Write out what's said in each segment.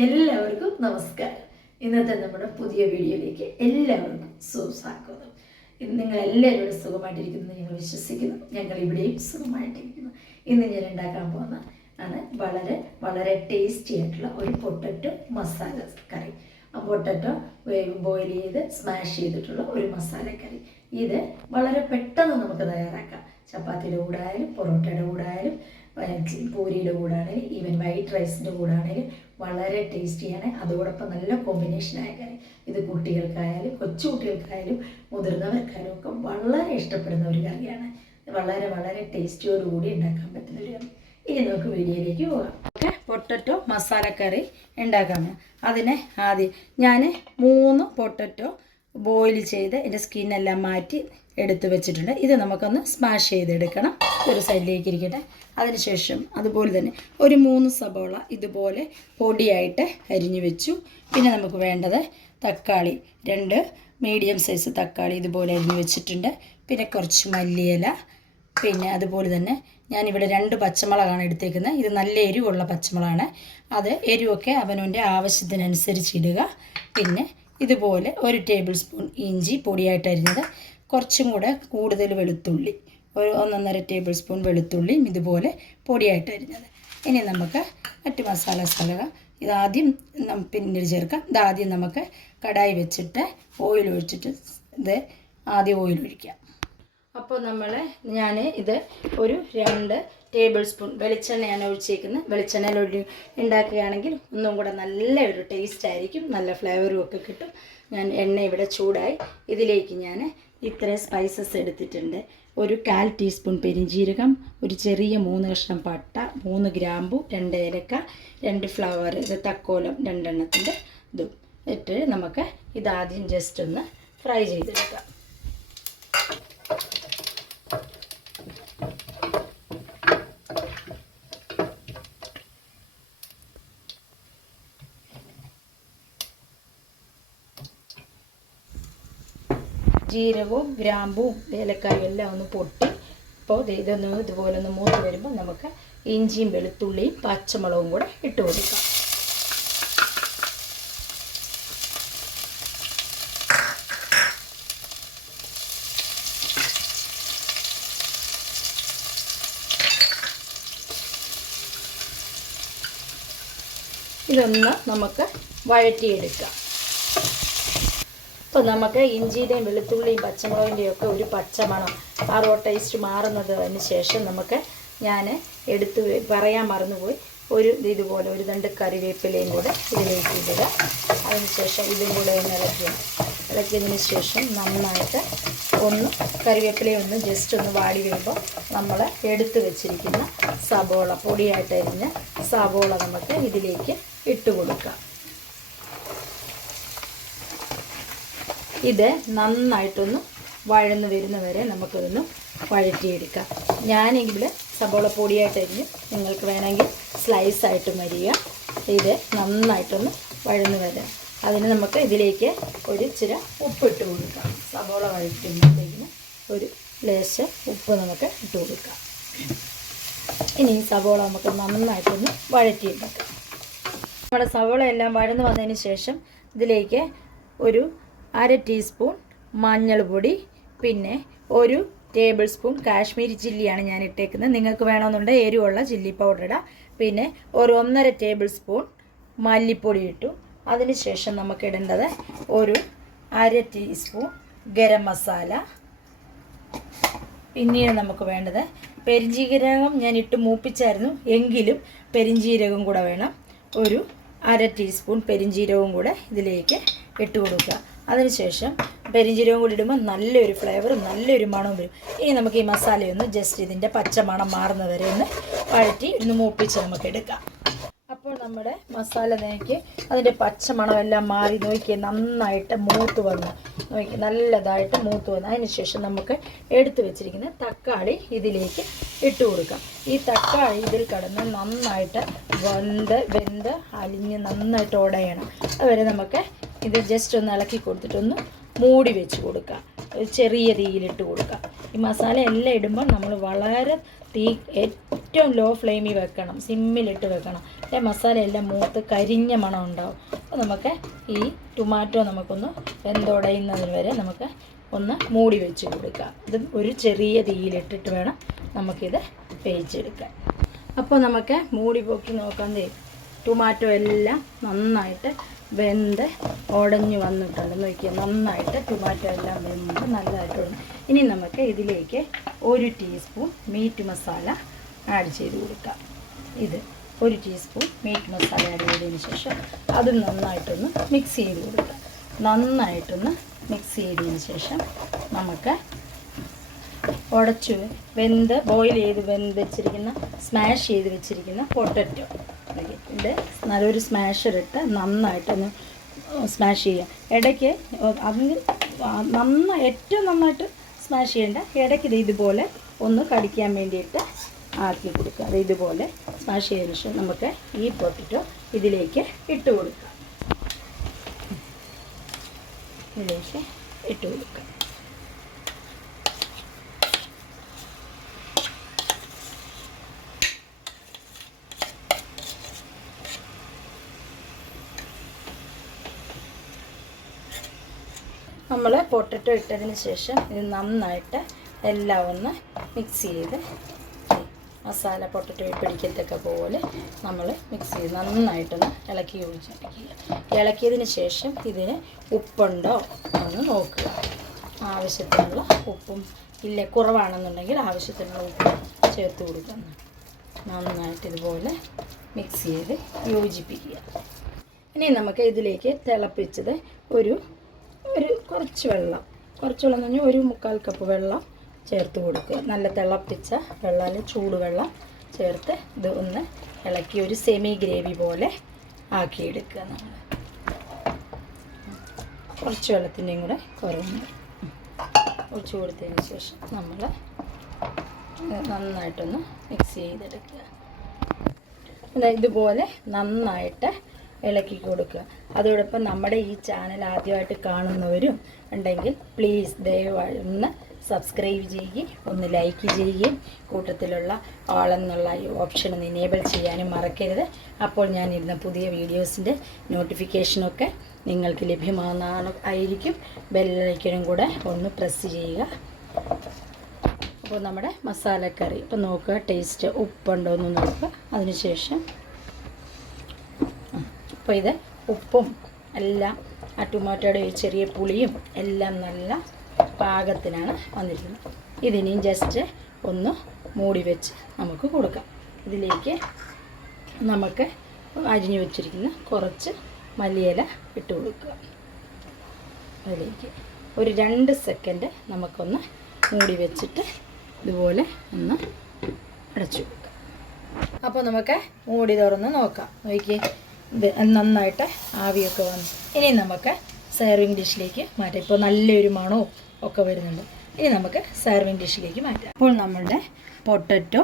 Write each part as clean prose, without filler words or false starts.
എല്ലാവർക്കും നമസ്കാരം. ഇന്നത്തെ നമ്മുടെ പുതിയ വീഡിയോയിലേക്ക് എല്ലാവർക്കും സ്വാഗതം. ഇന്ന് നിങ്ങൾ എല്ലാവരും സുഖമായിട്ടിരിക്കുന്നു ഞങ്ങൾ വിശ്വസിക്കുന്നു. ഞങ്ങൾ ഇവിടെയും സുഖമായിട്ടിരിക്കുന്നു. ഇന്ന് ഞാൻ ഉണ്ടാക്കാൻ പോകുന്ന വളരെ വളരെ ടേസ്റ്റി ആയിട്ടുള്ള ഒരു പൊട്ടറ്റോ മസാല കറി. പൊട്ടറ്റോ ബോയിൽ ചെയ്ത് സ്മാഷ് ചെയ്തിട്ടുള്ള ഒരു മസാലക്കറി. ഇത് വളരെ പെട്ടെന്ന് നമുക്ക് തയ്യാറാക്കാം. ചപ്പാത്തിയുടെ കൂടെ ആയാലും പൊറോട്ടയുടെ കൂടെ ആയാലും പൂരിയുടെ കൂടെ ആണെങ്കിലും ഈവൻ വൈറ്റ് റൈസിൻ്റെ കൂടെ ആണെങ്കിലും വളരെ ടേസ്റ്റിയാണ്. അതോടൊപ്പം നല്ല കോമ്പിനേഷനായ കറി. ഇത് കുട്ടികൾക്കായാലും കൊച്ചു കുട്ടികൾക്കായാലും മുതിർന്നവർക്കായാലും ഒക്കെ വളരെ ഇഷ്ടപ്പെടുന്ന ഒരു കറിയാണ്. വളരെ വളരെ ടേസ്റ്റിയോടുകൂടി ഉണ്ടാക്കാൻ പറ്റുന്ന ഒരു കറി. ഇനി നമുക്ക് വീഡിയോയിലേക്ക് പോകാം. പൊട്ടറ്റോ മസാലക്കറി ഉണ്ടാക്കാം. അതിന് ആദ്യം ഞാൻ 3 പൊട്ടറ്റോ ബോയിൽ ചെയ്ത് എൻ്റെ സ്കിന്നെല്ലാം മാറ്റി എടുത്ത് വെച്ചിട്ടുണ്ട്. ഇത് നമുക്കൊന്ന് സ്മാഷ് ചെയ്തെടുക്കണം. ഒരു സൈഡിലേക്ക് ഇരിക്കട്ടെ. അതിനുശേഷം അതുപോലെ തന്നെ ഒരു 3 സബോള ഇതുപോലെ പൊടിയായിട്ട് അരിഞ്ഞു വെച്ചു. പിന്നെ നമുക്ക് വേണ്ടത് തക്കാളി, 2 മീഡിയം സൈസ് തക്കാളി ഇതുപോലെ അരിഞ്ഞു വെച്ചിട്ടുണ്ട്. പിന്നെ കുറച്ച് മല്ലിയില, പിന്നെ അതുപോലെ തന്നെ ഞാനിവിടെ 2 പച്ചമുളകാണ് എടുത്തേക്കുന്നത്. ഇത് നല്ല എരിവുള്ള പച്ചമുളകാണ്. അത് എരിവൊക്കെ അവനവൻ്റെ ആവശ്യത്തിനനുസരിച്ച് ഇടുക. പിന്നെ ഇതുപോലെ 1 ടേബിൾ സ്പൂൺ ഇഞ്ചി പൊടിയായിട്ട് അരിഞ്ഞത്, കുറച്ചും കൂടെ കൂടുതൽ വെളുത്തുള്ളി, ഒരു 1.5 ടേബിൾ സ്പൂൺ വെളുത്തുള്ളിയും ഇതുപോലെ പൊടിയായിട്ട് അരിഞ്ഞത്. ഇനി നമുക്ക് മറ്റ് മസാലകൾ ഇതാദ്യം പിന്നീട് ചേർക്കാം. ഇതാദ്യം നമുക്ക് കടായി വെച്ചിട്ട് ഓയിൽ ഒഴിച്ചിട്ട് ആദ്യം ഓയിൽ ഒഴിക്കാം. അപ്പോൾ ഞാൻ ഇത് ഒരു 2 ടേബിൾ സ്പൂൺ വെളിച്ചെണ്ണയാണ് ഒഴിച്ചേക്കുന്നത്. വെളിച്ചെണ്ണയിൽ ഉണ്ടാക്കുകയാണെങ്കിൽ ഒന്നും കൂടെ നല്ല ഒരു ടേസ്റ്റ് ആയിരിക്കും, നല്ല ഫ്ലേവറും ഒക്കെ കിട്ടും. ഞാൻ എണ്ണ ഇവിടെ ചൂടായി. ഇതിലേക്ക് ഞാൻ ഇത്രയും സ്പൈസസ് എടുത്തിട്ടുണ്ട്. ഒരു 1/4 ടീസ്പൂൺ പെരിഞ്ജീരകം, ഒരു ചെറിയ 3 കഷ്ണം പട്ട, 3 ഗ്രാമ്പു, 2 ഏലക്ക, 2 ഫ്ലവർ, ഇത് തക്കോലം 2 എണ്ണത്തിൻ്റെ ഇതും ഇട്ട് നമുക്ക് ഇതാദ്യം ജസ്റ്റ് ഒന്ന് ഫ്രൈ ചെയ്തെടുക്കാം. ജീരകവും ഗ്രാമ്പും ഏലക്കായും എല്ലാം ഒന്ന് പൊട്ടി ഇപ്പോൾ ഇതുപോലെ ഒന്ന് മൂത്ത് വരുമ്പോൾ നമുക്ക് ഇഞ്ചിയും വെളുത്തുള്ളിയും പച്ചമുളകും കൂടെ ഇട്ട് കൊടുക്കാം. ഇതൊന്ന് നമുക്ക് വഴറ്റിയെടുക്കാം. അപ്പോൾ നമുക്ക് ഇഞ്ചിയുടെയും വെളുത്തുള്ളിയും പച്ചമുളകിൻ്റെയും ഒക്കെ ഒരു പച്ചമണം ആ ടേസ്റ്റ് മാറുന്നതിന് ശേഷം നമുക്ക് ഞാൻ പറയാൻ മറന്നുപോയി, ഇതുപോലെ ഒരു 2 കറിവേപ്പിലയും കൂടെ ഇതിലേക്ക് ഇടുക. അതിനുശേഷം ഇതും കൂടെ ഒന്ന് ഇളക്കിയതിന് ശേഷം നന്നായിട്ട് കറിവേപ്പിലയും ഒന്ന് ജസ്റ്റ് ഒന്ന് വാടി വരുമ്പോൾ നമ്മൾ എടുത്ത് വെച്ചിരിക്കുന്ന സബോള പൊടിയായിട്ട് അരിഞ്ഞ സബോള നമുക്ക് ഇതിലേക്ക് ഇട്ട് കൊടുക്കാം. ഇത് നന്നായിട്ടൊന്ന് വഴന്ന് വരുന്നവരെ നമുക്കിതൊന്ന് വഴറ്റിയെടുക്കാം. ഞാനെങ്കിൽ സബോള പൊടിയായിട്ട് അരിഞ്ഞ്, നിങ്ങൾക്ക് വേണമെങ്കിൽ സ്ലൈസായിട്ട് മരിയുക. ഇത് നന്നായിട്ടൊന്ന് വഴന്ന് വരാം. അതിന് നമുക്ക് ഇതിലേക്ക് ഒരു ഇച്ചിരി ഉപ്പിട്ട് കൊടുക്കാം. സബോള വഴറ്റുമ്പോഴത്തേക്കിന് ഒരു ലേശം ഉപ്പ് നമുക്ക് ഇട്ട് കൊടുക്കാം. ഇനി ഈ സബോള നമുക്ക് നന്നായിട്ടൊന്ന് വഴറ്റിയെടുക്കാം. നമ്മുടെ സവോള എല്ലാം വഴന്ന് വന്നതിന് ശേഷം ഇതിലേക്ക് ഒരു 1/2 ടീസ്പൂൺ മഞ്ഞൾപ്പൊടി, പിന്നെ 1 ടേബിൾ സ്പൂൺ കാശ്മീരി ചില്ലിയാണ് ഞാൻ ഇട്ടേക്കുന്നത്. നിങ്ങൾക്ക് വേണമെന്നുണ്ടെങ്കിൽ എരിവുള്ള ചില്ലി പൗഡർ ഇടാം. പിന്നെ ഒരു 1.5 ടേബിൾ സ്പൂൺ മല്ലിപ്പൊടി ഇട്ടു. അതിനുശേഷം നമുക്ക് ഇടേണ്ടത് ഒരു 1/2 ടീസ്പൂൺ ഗരം മസാല. പിന്നീട് നമുക്ക് വേണ്ടത് പെരിഞ്ജീരകം ഞാൻ ഇട്ട് മൂപ്പിച്ചായിരുന്നു, എങ്കിലും പെരിഞ്ജീരകം കൂടെ വേണം. ഒരു 1/2 ടീസ്പൂൺ പെരിഞ്ജീരകവും കൂടെ ഇതിലേക്ക് ഇട്ട് കൊടുക്കുക. അതിനുശേഷം പെരിഞ്ജീരകം കൂടി ഇടുമ്പോൾ നല്ലൊരു ഫ്ലേവറും നല്ലൊരു മണവും വരും. ഇനി നമുക്ക് ഈ മസാലയൊന്ന് ജസ്റ്റ് ഇതിൻ്റെ പച്ചമണം മാറുന്നവരെ ഒന്ന് വഴറ്റി ഒന്ന് മൂപ്പിച്ച് നമുക്ക് എടുക്കാം. അപ്പോൾ നമ്മുടെ മസാല അതിൻ്റെ പച്ചമണമെല്ലാം മാറി നന്നായിട്ട് മൂത്ത് വന്ന് നല്ലതായിട്ട് മൂത്ത് വന്ന് അതിനുശേഷം നമുക്ക് എടുത്തു വെച്ചിരിക്കുന്ന തക്കാളി ഇതിലേക്ക് ഇട്ട് കൊടുക്കാം. ഈ തക്കാളി ഇതിൽ കിടന്ന് നന്നായിട്ട് വെന്ത് അലിഞ്ഞ് നന്നായിട്ട് ഉടയണം. അതുവരെ നമുക്ക് ഇത് ജസ്റ്റ് ഒന്ന് ഇളക്കി കൊടുത്തിട്ടൊന്ന് മൂടി വെച്ച് കൊടുക്കുക. ഒരു ചെറിയ തീയിലിട്ട് കൊടുക്കുക. ഈ മസാല എല്ലാം ഇടുമ്പോൾ നമ്മൾ വളരെ തീ ഏറ്റവും ലോ ഫ്ലെയിമിൽ വെക്കണം, സിമ്മിലിട്ട് വെക്കണം. മസാല എല്ലാം മൂത്ത് കരിഞ്ഞ മണം ഉണ്ടാവും. അപ്പോൾ നമുക്ക് ഈ ടൊമാറ്റോ നമുക്കൊന്ന് വെന്തുടയുന്നതിന് വരെ നമുക്ക് ഒന്ന് മൂടി വെച്ച് കൊടുക്കുക. ഇത് ഒരു ചെറിയ തീയിലിട്ടിട്ട് വേണം നമുക്കിത് വേവിച്ചെടുക്കാൻ. അപ്പോൾ നമുക്ക് മൂടി പൊക്കി നോക്കാൻ ടൊമാറ്റോ എല്ലാം നന്നായിട്ട് വെന്ത് ഉടഞ്ഞു വന്നിട്ടുണ്ട്. നോക്കിയാൽ നന്നായിട്ട് ടൊമാറ്റോ എല്ലാം വെന്ത് നല്ലതായിട്ടുണ്ട്. ഇനി നമുക്ക് ഇതിലേക്ക് 1 ടീസ്പൂൺ മീറ്റ് മസാല ആഡ് ചെയ്ത് കൊടുക്കാം. ഇത് 1 ടീസ്പൂൺ മീറ്റ് മസാല ആഡ് ചെയ്തതിന് ശേഷം അത് നന്നായിട്ടൊന്ന് മിക്സ് ചെയ്ത് കൊടുക്കുക. നന്നായിട്ടൊന്ന് മിക്സ് ചെയ്തതിന് ശേഷം നമുക്ക് ഉടച്ച് ബോയിൽ ചെയ്ത് വെച്ചിരിക്കുന്ന സ്മാഷ് ചെയ്ത് വെച്ചിരിക്കുന്ന പൊട്ടറ്റോ ഇത് നല്ലൊരു സ്മാഷറിട്ട് നന്നായിട്ടൊന്ന് സ്മാഷ് ചെയ്യുക. ഇടയ്ക്ക് അതിന് ഏറ്റവും നന്നായിട്ട് സ്മാഷ് ചെയ്യേണ്ട, ഇടയ്ക്ക് ഇത് ഇതുപോലെ ഒന്ന് കടിക്കാൻ വേണ്ടിയിട്ട് ആക്കി കൊടുക്കുക. അത് ഇതുപോലെ സ്മാഷ് ചെയ്തതിന് ശേഷം നമുക്ക് ഈ പൊട്ടറ്റോ ഇതിലേക്ക് ഇട്ട് കൊടുക്കാം. ഇതിലേക്ക് ഇട്ട് കൊടുക്കുക. നമ്മൾ പൊട്ടറ്റോ ഇട്ടതിന് ശേഷം ഇത് നന്നായിട്ട് എല്ലാം ഒന്ന് മിക്സ് ചെയ്ത് മസാല പൊട്ടറ്റോ പിടിക്കത്തക്ക പോലെ നമ്മൾ മിക്സ് ചെയ്ത് നന്നായിട്ടൊന്ന് ഇളക്കി യോജിപ്പിക്കുക. ഇളക്കിയതിന് ശേഷം ഇതിന് ഉപ്പുണ്ടോ എന്ന് നോക്കുക. ആവശ്യത്തിനുള്ള ഉപ്പും ഇല്ല കുറവാണെന്നുണ്ടെങ്കിൽ ആവശ്യത്തിനുള്ള ഉപ്പ് ചേർത്ത് കൊടുക്കുന്നു. നന്നായിട്ട് ഇതുപോലെ മിക്സ് ചെയ്ത് യോജിപ്പിക്കുക. ഇനി നമുക്ക് ഇതിലേക്ക് തിളപ്പിച്ചത് ഒരു കുറച്ച് വെള്ളം എന്ന് പറഞ്ഞാൽ 1/4 കപ്പ് വെള്ളം ചേർത്ത് കൊടുക്കുക. നല്ല തിളപ്പിച്ച വെള്ളം അല്ലെങ്കിൽ ചൂടുവെള്ളം ചേർത്ത് ഇത് ഒന്ന് ഇളക്കി ഒരു സെമി ഗ്രേവി പോലെ ആക്കിയെടുക്കുക. നമ്മൾ കുറച്ച് വെള്ളത്തിൻ്റെയും കൂടെ കുറവുണ്ട് ഒഴിച്ച് കൊടുത്തതിന് ശേഷം നമ്മൾ നന്നായിട്ടൊന്ന് മിക്സ് ചെയ്തെടുക്കുക. ഇതുപോലെ നന്നായിട്ട് ഇളക്കി കൊടുക്കുക. അതോടൊപ്പം നമ്മുടെ ഈ ചാനൽ ആദ്യമായിട്ട് കാണുന്നവരും ഉണ്ടെങ്കിൽ പ്ലീസ് ദയവായി ഒന്ന് സബ്സ്ക്രൈബ് ചെയ്യുകയും ഒന്ന് ലൈക്ക് ചെയ്യുകയും കൂട്ടത്തിലുള്ള എന്നുള്ള ഓപ്ഷൻ ഒന്ന് എനേബിൾ ചെയ്യാനും മറക്കരുത്. അപ്പോൾ ഞാൻ ഇടുന്ന പുതിയ വീഡിയോസിൻ്റെ നോട്ടിഫിക്കേഷനൊക്കെ നിങ്ങൾക്ക് ലഭ്യമാകുന്നതായിരിക്കും. ബെല്ലൈക്കനും കൂടെ ഒന്ന് പ്രസ് ചെയ്യുക. അപ്പോൾ നമ്മുടെ മസാലക്കറി ഇപ്പോൾ നോക്കുക, ടേസ്റ്റ് ഉപ്പുണ്ടോ എന്ന് നോക്കുക. അതിനുശേഷം അപ്പോൾ ഇത് ഉപ്പും എല്ലാം ആ ടൊമാറ്റോയുടെ ചെറിയ പുളിയും എല്ലാം നല്ല പാകത്തിനാണ് വന്നിരിക്കുന്നത്. ഇതിനെയും ജസ്റ്റ് ഒന്ന് മൂടി വെച്ച് നമുക്ക് കൊടുക്കാം. ഇതിലേക്ക് നമുക്ക് അരിഞ്ഞു വെച്ചിരിക്കുന്ന കുറച്ച് മല്ലിയില ഇട്ട് കൊടുക്കുക. അതിലേക്ക് ഒരു 2 സെക്കൻഡ് നമുക്കൊന്ന് മൂടി വെച്ചിട്ട് ഇതുപോലെ ഒന്ന് അടച്ചു കൊടുക്കാം. അപ്പോൾ നമുക്ക് മൂടി തുറന്ന് നോക്കാം. നോക്കി ഇത് നന്നായിട്ട് ആവിയൊക്കെ വന്നു. ഇനി നമുക്ക് സെർവിങ് ഡിഷിലേക്ക് മാറ്റാം. ഇപ്പോൾ നല്ലൊരു മണവും ഒക്കെ വരുന്നുണ്ട്. ഇനി നമുക്ക് സെർവിങ് ഡിഷിലേക്ക് മാറ്റാം. അപ്പോൾ നമ്മളുടെ പൊട്ടറ്റോ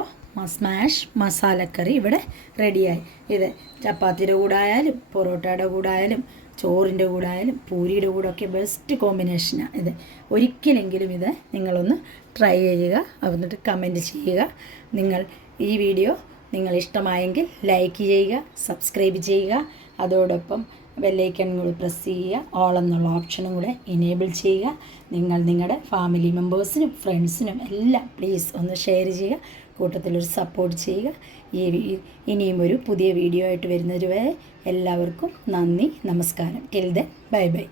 സ്മാഷ് മസാലക്കറി ഇവിടെ റെഡിയായി. ഇത് ചപ്പാത്തിയുടെ കൂടെ ആയാലും പൊറോട്ടയുടെ കൂടെ ആയാലും ചോറിൻ്റെ കൂടെ ആയാലും പൂരിയുടെ കൂടെ ഒക്കെ ബെസ്റ്റ് കോമ്പിനേഷനാണ് ഇത്. ഒരിക്കലെങ്കിലും ഇത് നിങ്ങളൊന്ന് ട്രൈ ചെയ്യുക. എന്നിട്ട് കമൻറ്റ് ചെയ്യുക. ഈ വീഡിയോ നിങ്ങൾ ഇഷ്ടമായെങ്കിൽ ലൈക്ക് ചെയ്യുക, സബ്സ്ക്രൈബ് ചെയ്യുക. അതോടൊപ്പം ബെല്ലൈക്കൺ കൂടി പ്രസ് ചെയ്യുക. ഓൾ എന്നുള്ള ഓപ്ഷനും കൂടെ എനേബിൾ ചെയ്യുക. നിങ്ങളുടെ ഫാമിലി മെമ്പേഴ്സിനും ഫ്രണ്ട്സിനും എല്ലാം പ്ലീസ് ഒന്ന് ഷെയർ ചെയ്യുക. കൂട്ടത്തിലൊരു സപ്പോർട്ട് ചെയ്യുക. ഇനിയും ഒരു പുതിയ വീഡിയോ ആയിട്ട് വരുന്നതുവരെ എല്ലാവർക്കും നന്ദി, നമസ്കാരം. Till then bye bye.